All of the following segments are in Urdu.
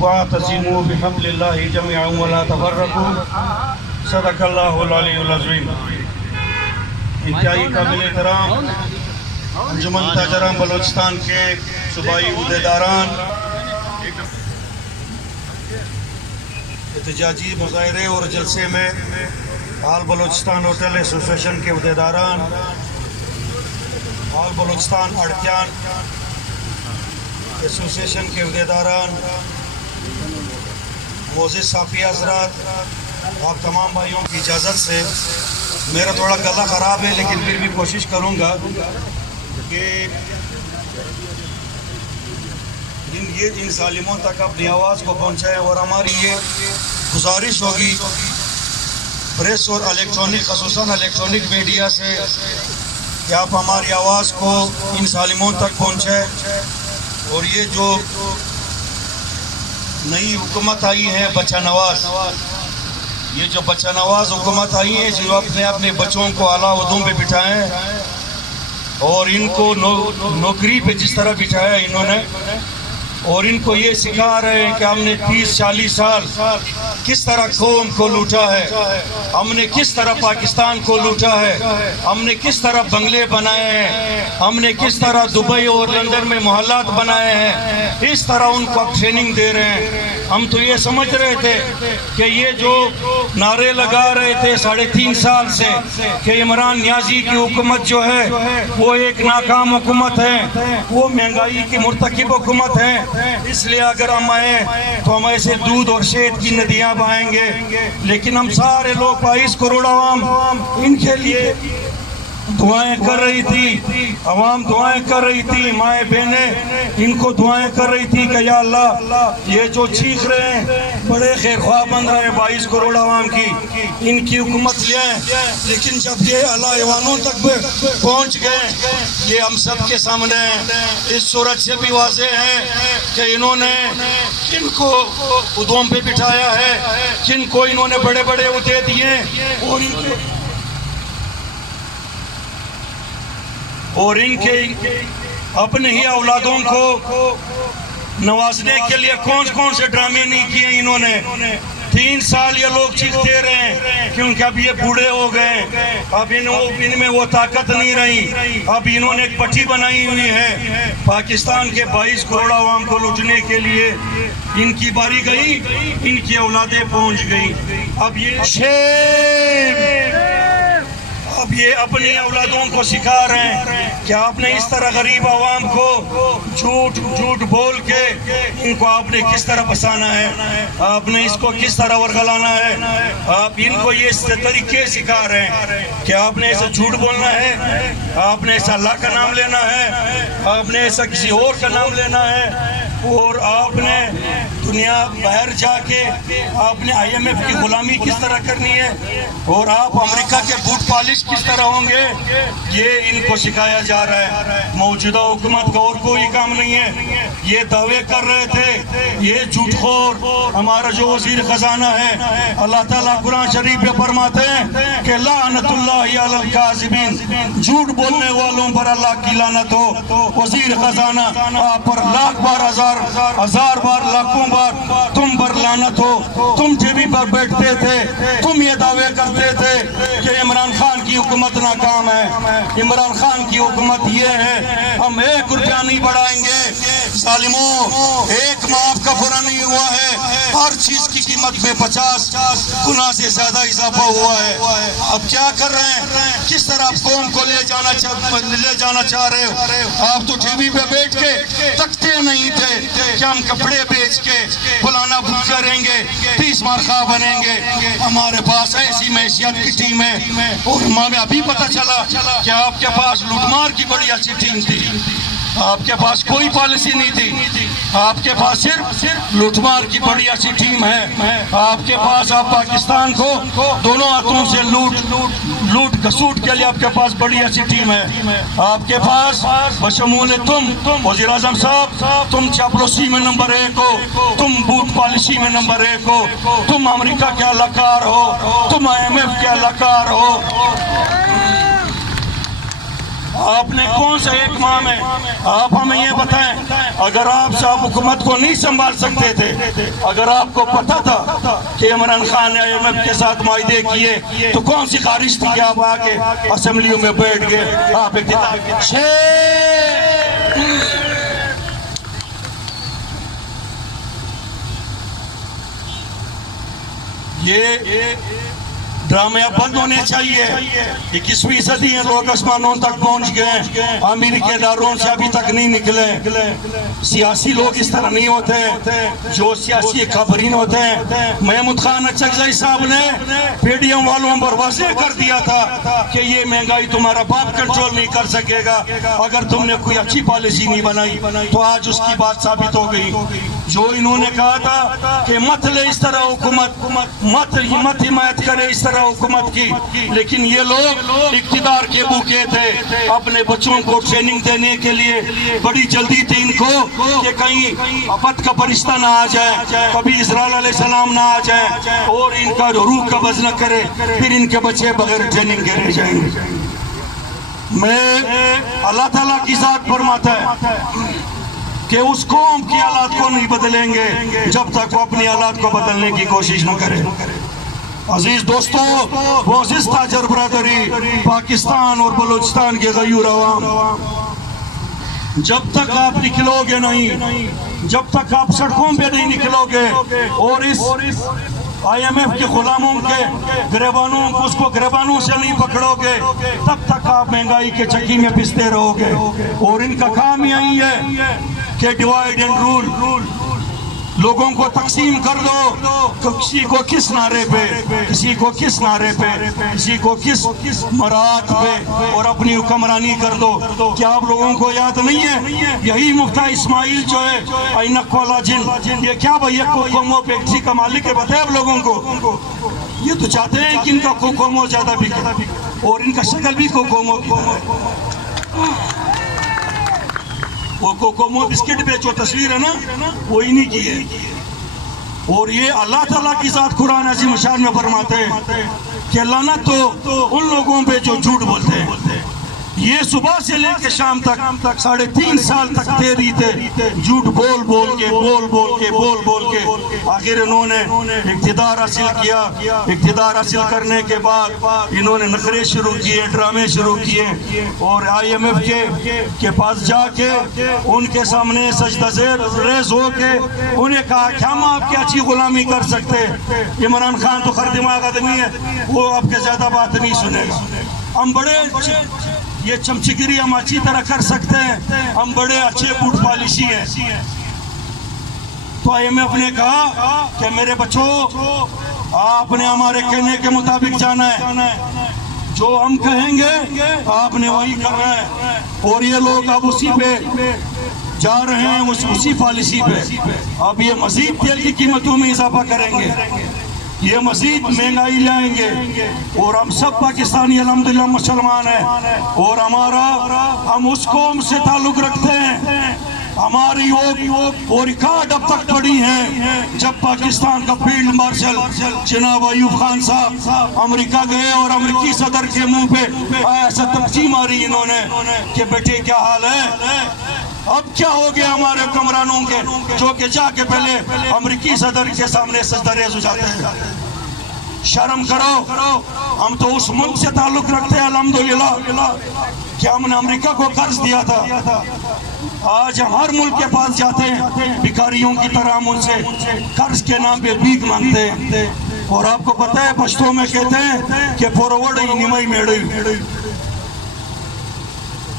واعتصموا بحبل اللہ جميعا ولا تفرقوا صدق اللہ العلی العظیم۔ انتہائی قابل احترام انجمن تاجران بلوچستان کے صوبائی عہدیداران، احتجاجی مظاہرے اور جلسے میں آل بلوچستان ہوٹل ایسوسیشن کے عہدیداران، آل بلوچستان اڑتیان ایسوسیشن کے عہدیداران، معزز صافی حضرات، آپ تمام بھائیوں کی اجازت سے میرا تھوڑا گلا خراب ہے لیکن پھر بھی کوشش کروں گا کہ ان ظالموں تک اپنی آواز کو پہنچائے، اور ہماری یہ گزارش ہوگی پریس اور الیکٹرانک، خصوصاً الیکٹرانک میڈیا سے، کہ آپ ہماری آواز کو ان ظالموں تک پہنچائے۔ اور یہ جو نئی حکومت آئی ہے بچہ نواز، یہ جو بچہ نواز حکومت آئی ہے جو اپنے بچوں کو اعلیٰ عہدوں پہ بٹھائیں اور ان کو نوکری پہ جس طرح بٹھایا انہوں نے، اور ان کو یہ سکھا رہے ہیں کہ ہم نے 30-40 سال کس طرح قوم کو لوٹا ہے، ہم نے کس طرح پاکستان کو لوٹا ہے، ہم نے کس طرح بنگلے بنائے ہیں، ہم نے کس طرح دبئی اور لندن میں محلات بنائے ہیں، اس طرح ان کو اب ٹریننگ دے رہے ہیں۔ ہم تو یہ سمجھ رہے تھے کہ یہ جو نعرے لگا رہے تھے 3.5 سال سے کہ عمران نیازی کی حکومت جو ہے وہ ایک ناکام حکومت ہے، وہ مہنگائی کی مرتکب حکومت ہے، اس لیے اگر ہم آئیں تو ہم ایسے دودھ اور شہد کی ندیاں بہائیں گے، لیکن ہم سارے لوگ 22 کروڑ عوام ان کے لیے دعائیں کر رہی تھی، عوام دعائیں کر رہی تھی، مائیں بہنیں ان کو دعائیں کر رہی تھی کہ یا اللہ یہ جو چیخ رہے ہیں بڑے خیر خواہ بن رہے ہیں 22 کروڑ عوام کی، ان کی حکومت لے آئیں۔ لیکن جب یہ اعلیٰ ایوانوں تک پہنچ گئے، یہ ہم سب کے سامنے ہیں، اس صورت سے بھی واضح ہے کہ انہوں نے کن کو عہدوں پہ بٹھایا ہے، کن کو انہوں نے بڑے بڑے عہدے دیے، اور ان کے اپنے ہی اولادوں کو نوازنے کے لیے کون سے ڈرامے نہیں کیے انہوں نے۔ 3 سال یہ لوگ چیختے رہے کیونکہ اب یہ بوڑھے ہو گئے، اب ان میں وہ طاقت نہیں رہی، اب انہوں نے ایک پٹی بنائی ہوئی ہے پاکستان کے 22 کروڑ عوام کو لوٹنے کے لیے۔ ان کی باری گئی، ان کی اولادیں پہنچ گئی، اب اب یہ اپنی اولادوں کو سکھا رہے ہیں کہ آپ نے اس طرح غریب عوام کو جھوٹ بول کے ان کو آپ نے کس طرح بسانا ہے، آپ نے اس کو کس طرح ورگلانا ہے۔ آپ ان کو یہ طریقے سکھا رہے ہیں کہ آپ نے ایسا جھوٹ بولنا ہے، آپ نے ایسا اللہ کا نام لینا ہے، آپ نے ایسا کسی اور کا نام لینا ہے، اور آپ نے دنیا باہر جا کے آپ نے IMF کی غلامی کس طرح کرنی ہے، اور آپ امریکہ کے بوٹ پالش کس طرح ہوں گے، یہ ان کو سکھایا جا رہا ہے۔ موجودہ حکومت کا اور کوئی کام نہیں ہے، یہ دعوے کر رہے تھے، یہ جھوٹ خور ہمارا جو وزیر خزانہ ہے، اللہ تعالیٰ قرآن شریف میں فرماتے ہیں کہ لعنت اللہ علی الکاذبین، جھوٹ بولنے والوں پر اللہ کی لعنت ہو۔ وزیر خزانہ آپ پر لاکھ بار ہزار بار لاکھوں بار تم پر لعنت ہو۔ تم ٹی وی پر بیٹھتے تھے، تم یہ دعوے کرتے تھے کہ عمران خان کی حکومت ناکام ہے، عمران خان کی حکومت یہ ہے، ہم 1 روپیہ نہیں بڑھائیں گے۔ ظالموں، 1 ماہ کا پورا نہیں ہوا ہے، ہر چیز کی قیمت میں 50 گنا سے زیادہ اضافہ ہوا ہے۔ اب کیا کر رہے ہیں، کس طرح آپ قوم کو لے جانا چاہ رہے ہو؟ آپ تو ٹی وی پہ بیٹھ کے تکتے نہیں تھے کہ ہم کپڑے بیچ کے فلانا بھوک کریں گے، 30 مارخواہ بنیں گے۔ ہمارے پاس ایسی معیشت کی ٹیم ہے، اور ہمیں ابھی پتہ چلا کہ آپ کے پاس لوٹ مار کی بڑی اچھی ٹیم تھی، آپ کے پاس کوئی پالیسی نہیں تھی، آپ کے پاس صرف لوٹ مار کی بڑی اچھی ٹیم ہے۔ آپ کے پاس آپ پاکستان کو دونوں ہاتھوں سے لوٹ گھسوٹ کے لیے آپ کے پاس بڑی اچھی ٹیم ہے۔ آپ کے پاس بشمول تم وزیر اعظم صاحب، تم چاپلوسی میں نمبر 1 ہو، تم بوٹ پالیسی میں نمبر 1 ہو، تم امریکہ کے اہلکار ہو، تم IMF کے اہلکار ہو۔ آپ نے کون سا ایک ماہ میں؟ آپ ہمیں یہ بتائیں، اگر آپ صاحب حکومت کو نہیں سنبھال سکتے تھے، اگر آپ کو پتا تھا کہ عمران خان نے IMF کے ساتھ معاہدے کیے تو کون سی خارش تھی کہ آپ آکے اسمبلیوں میں بیٹھ گئے؟ آپ اقتدار یہ ڈرامے اب بند ہونے چاہیے۔ 21ویں صدی ہے، لوگ آسمانوں تک پہنچ گئے، امیر کے داروں سے ابھی تک نہیں نکلے۔ سیاسی لوگ اس طرح نہیں ہوتے، جو سیاسی خبرین ہوتے ہیں۔ محمود خان اچکزئی صاحب نے PDM والوں پر واضح کر دیا تھا کہ یہ مہنگائی تمہارا باپ کنٹرول نہیں کر سکے گا اگر تم نے کوئی اچھی پالیسی نہیں بنائی، تو آج اس کی بات ثابت ہو گئی۔ جو انہوں نے کہا تھا کہ مت لے اس طرح حکومت، مت حمایت کرے اس طرح حکومت کی، لیکن یہ لوگ اقتدار کے بھوکے تھے۔ اپنے بچوں کو ٹریننگ دینے کے لیے بڑی جلدی تھی ان کو کہ کہیں بت کا فرشتہ نہ آ جائے، کبھی اسرائیل علیہ السلام نہ آ جائے اور ان کا روح قبض نہ کرے، پھر ان کے بچے بغیر ٹریننگ کے رہ جائیں گے۔ میں اللہ تعالیٰ کی ذات فرماتا ہے کہ اس قوم کی حالات کو نہیں بدلیں گے جب تک وہ اپنی حالات کو بدلنے کی کوشش نہ کرے۔ عزیز دوستو، وزستہ جر برادری، پاکستان اور بلوچستان کے غیور عوام، جب تک آپ نکلو گے نہیں، جب تک آپ سڑکوں پہ نہیں نکلو گے اور اس IMF کے غلاموں کے گریبانوں اس کو گریبانوں سے نہیں پکڑو گے، تب تک آپ مہنگائی کے چکی میں پستے رہو گے۔ اور ان کا کام یہی ہے کہ ڈیوائیڈ اینڈ رول، لوگوں کو تقسیم کر دو، کسی کو کس نعرے پہ، کسی کو کس نعرے پہ، کسی کو کس مراد پہ، اور اپنی حکمرانی کر دو۔ کیا آپ لوگوں کو یاد نہیں ہے یہی مفتی اسماعیل جو ہے اینک والا جن، یہ کیا بھائی کوکومو فیکٹری کا مالک ہے؟ بتائے آپ لوگوں کو، یہ تو چاہتے ہیں کہ ان کا کوکومو زیادہ بکے اور ان کا شکل بھی کوکومو کی ہے۔ وہ کوکومو بسکٹ پہ جو تصویر ہے نا، وہ انہی کی ہے۔ اور یہ اللہ تعالیٰ کی ذات قرآن عظیم شان میں فرماتے ہیں کہ لعنت تو ان لوگوں پہ جو جھوٹ بولتے ہیں۔ یہ صبح سے لے کے شام تک 3.5 سال تک تیری تھے، جھوٹ بول بول کے آخر انہوں نے اقتدار حاصل کیا۔ اقتدار حاصل کرنے کے بعد انہوں نے نخرے شروع کیے، ڈرامے شروع کیے، اور IMF کے پاس جا کے ان کے سامنے سجدہ ریز ہو کے انہیں کہا کہ ہم آپ کی اچھی غلامی کر سکتے۔ عمران خان تو خر دماغ آدمی ہے، وہ آپ کے زیادہ بات نہیں سنے گا۔ ہم بڑے یہ چمچگری ہم اچھی طرح کر سکتے ہیں، ہم بڑے اچھے بوٹ پالیسی ہیں۔ تو IMF نے کہا کہ میرے بچوں، آپ نے ہمارے کہنے کے مطابق جانا ہے، جو ہم کہیں گے آپ نے وہی کرنا ہے۔ اور یہ لوگ اب اسی پہ جا رہے ہیں، اسی پالیسی پہ۔ اب یہ مزید تیل کی قیمتوں میں اضافہ کریں گے، یہ مزید مہنگائی لائیں گے، اور ہم سب پاکستانی الحمدللہ مسلمان ہیں، اور ہم اس قوم سے تعلق رکھتے ہیں۔ ہماری وہ ریکارڈ اب تک پڑی ہیں جب پاکستان کا فیلڈ مارشل جناب ایوب خان صاحب امریکہ گئے اور امریکی صدر کے منہ پہ ایسا تمچی ماری انہوں نے کہ بیٹے کیا حال ہے۔ اب کیا ہو گیا ہمارے حکمرانوں کے، جو کہ جا کے پہلے امریکی صدر کے سامنے سجدہ ریز ہو جاتے ہیں؟ شرم کرو۔ ہم تو اس ملک سے تعلق رکھتے ہیں الحمدللہ کہ ہم نے امریکہ کو قرض دیا تھا۔ آج ہم ہر ملک کے پاس جاتے ہیں، بھکاریوں کی طرح ہم ان سے قرض کے نام پہ بھیک مانگتے ہیں۔ اور آپ کو پتہ ہے پشتو میں کہتے ہیں کہ فورورڈ ہی نمائی میڑی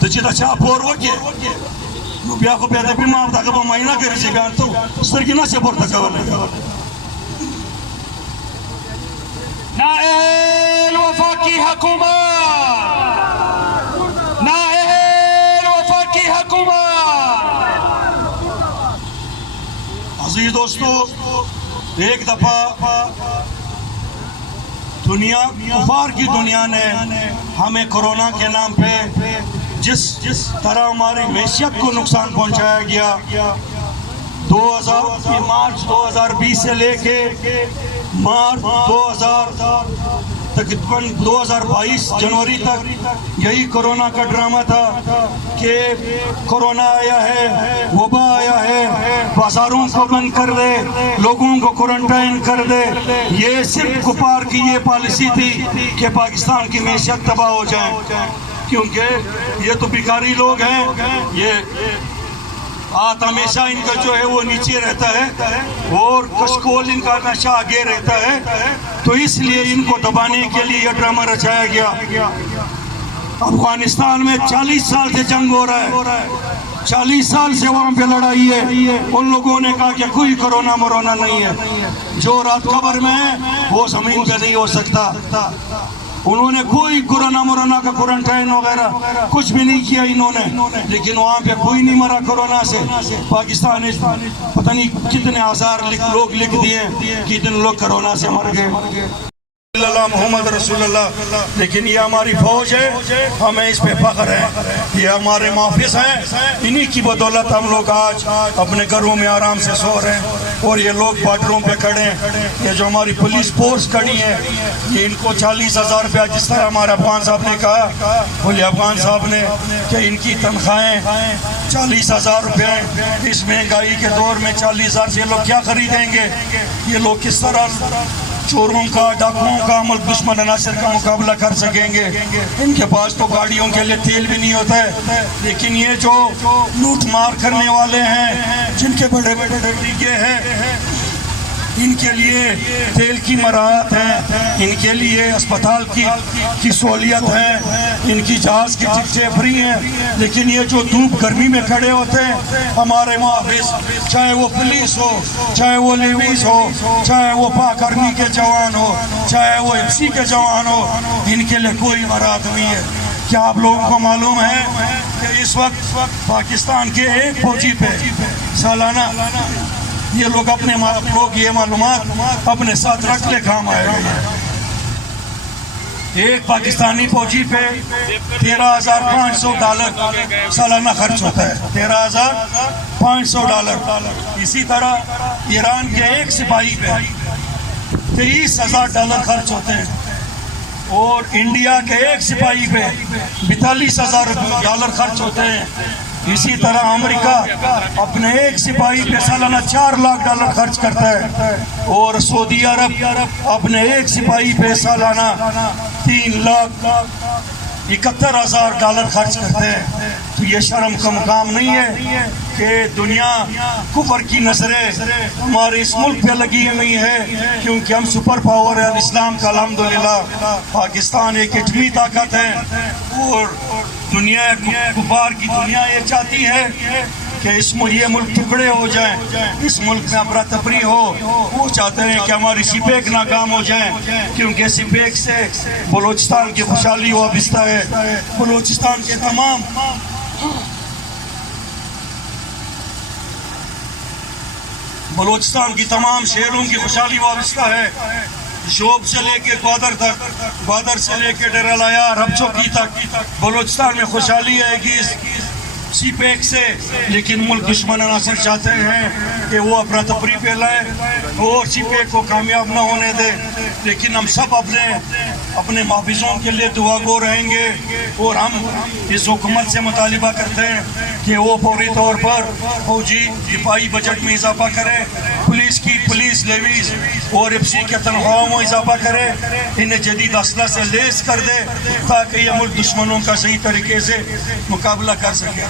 تو چیتا چاہ فورورڈ کے نو بیا کو بیادہ بھی ماں تاکہ وہ مائنہ کرے سے بیان تو اس طرح کی نہ سے پورتا کولے۔ نائل وفا کی حکومت، نائل وفا کی حکومت۔ عزیز دوستو، ایک دفعہ کفار کی دنیا نے ہمیں کورونا کے نام پہ جس طرح ہماری معیشت کو نقصان پہنچایا گیا، مارچ 2020 سے لے کے مارچ 2023 تقریباً 2022 جنوری تک یہی کورونا کا ڈرامہ تھا کہ کورونا آیا ہے، وبا آیا ہے، بازاروں کو بند کر دے، لوگوں کو کوارنٹائن کر دے۔ یہ صرف کفار کی یہ پالیسی تھی کہ پاکستان کی معیشت تباہ ہو جائے، کیونکہ یہ تو بیکاری لوگ ہیں، یہ ہاتھ ہمیشہ ان کا جو ہے وہ نیچے رہتا ہے اور کشکول ان کا نشہ آگے رہتا ہے، تو اس لیے ان کو دبانے کے لیے یہ ڈرامہ رچایا گیا۔ افغانستان میں 40 سال سے جنگ ہو رہا ہے، 40 سال سے وہاں پہ لڑائی ہے۔ ان لوگوں نے کہا کہ کوئی کرونا مرونا نہیں ہے، جو رات قبر میں ہے وہ زمین پہ نہیں ہو سکتا۔ انہوں نے کوئی کورونا مورونا کا کوارنٹائن وغیرہ کچھ بھی نہیں کیا انہوں نے، لیکن وہاں پہ کوئی نہیں مرا کورونا سے۔ پاکستان نے پتہ نہیں کتنے ہزار لوگ لکھ دیے کہ اتنے لوگ کورونا سے مر گئے۔ اللہ محمد رسول اللہ، لیکن یہ ہماری فوج ہے، ہمیں اس پہ فخر ہے، یہ ہمارے محافظ ہیں، انہی کی بدولت ہم لوگ آج اپنے گھروں میں آرام سے سو رہے ہیں، اور یہ لوگ بارڈروں پہ کھڑے ہیں۔ یہ جو ہماری پولیس فورس کھڑی ہے، یہ ان کو 40,000 روپیہ، جس طرح ہمارے افغان صاحب نے کہا، بولے افغان صاحب نے کہ ان کی تنخواہیں 40,000 روپے، اس مہنگائی کے دور میں 40,000 سے یہ لوگ کیا خریدیں گے؟ یہ لوگ کس طرح چوروں کا، ڈاکوؤں کا، ملک دشمن عناصر کا مقابلہ کر سکیں گے؟ ان کے پاس تو گاڑیوں کے لیے تیل بھی نہیں ہوتا ہے، لیکن یہ جو لوٹ مار کرنے والے ہیں، جن کے بڑے بڑے ڈیگے ہیں، ان کے لیے تیل کی مراحت ہے، ان کے لیے اسپتال کی سہولیت ہے، ان کی جہاز کی ٹکٹیں فری ہیں، لیکن یہ جو دھوپ گرمی میں کھڑے ہوتے ہیں ہمارے محافظ، چاہے وہ پولیس ہو، چاہے وہ لیویز ہو، چاہے وہ پاک آرمی کے جوان ہو، چاہے وہ FC کے جوان ہو، ان کے لیے کوئی مراحت نہیں ہے۔ کیا آپ لوگوں کو معلوم ہے کہ اس وقت پاکستان کے ایک فوجی پہ سالانہ یہ لوگ اپنے لوگ یہ معلومات اپنے ساتھ رکھ لے کام آئے گئے؟ ایک پاکستانی فوجی پہ $13,500 سالانہ خرچ ہوتا ہے، $13,500۔ اسی طرح ایران کے ایک سپاہی پہ $23,000 خرچ ہوتے ہیں، اور انڈیا کے ایک سپاہی پہ $42,000 خرچ ہوتے ہیں۔ اسی طرح امریکہ اپنے ایک سپاہی پہ سالانہ $4 لاکھ خرچ کرتا ہے، اور سعودی عرب اپنے ایک سپاہی پہ سالانہ $3,71,000 خرچ کرتے ہیں۔ تو یہ شرم کا مقام نہیں ہے کہ دنیا کفر کی نظریں ہمارے اس ملک پہ لگی ہوئی ہے، کیونکہ ہم سپر پاور ہے اسلام کا الحمدللہ۔ پاکستان ایک ایٹمی طاقت ہے، اور دنیا کفار کی دنیا یہ چاہتی ہے کہ یہ ملک ٹکڑے ہو جائیں، اس ملک میں افراتفری ہو۔ وہ چاہتے ہیں کہ ہماری سپیک ناکام ہو جائیں، کیونکہ سپیک سے بلوچستان کی خوشحالی وابستہ ہے، بلوچستان کے تمام بلوچستان کی تمام شہروں کی خوشحالی وابستہ ہے، شوب سے لے کے گوادر تک، گوادر سے لے کے ڈیرہ لایار ربچوکی تک بلوچستان میں خوشحالی آئے گی سی پیک سے۔ لیکن ملک دشمن عناصر چاہتے ہیں کہ وہ افراتفری پھیلائے اور سی پیک کو کامیاب نہ ہونے دے، لیکن ہم سب اپنے محافظوں کے لیے دعا گو رہیں گے، اور ہم اس حکومت سے مطالبہ کرتے ہیں کہ وہ فوری طور پر فوجی دفاعی بجٹ میں اضافہ کرے، پولیس لیویز اور FC کے تنخواہوں میں اضافہ کرے، انہیں جدید اسلحہ سے لیس کر دے، تاکہ یہ ملک دشمنوں کا صحیح طریقے سے مقابلہ کر سکے۔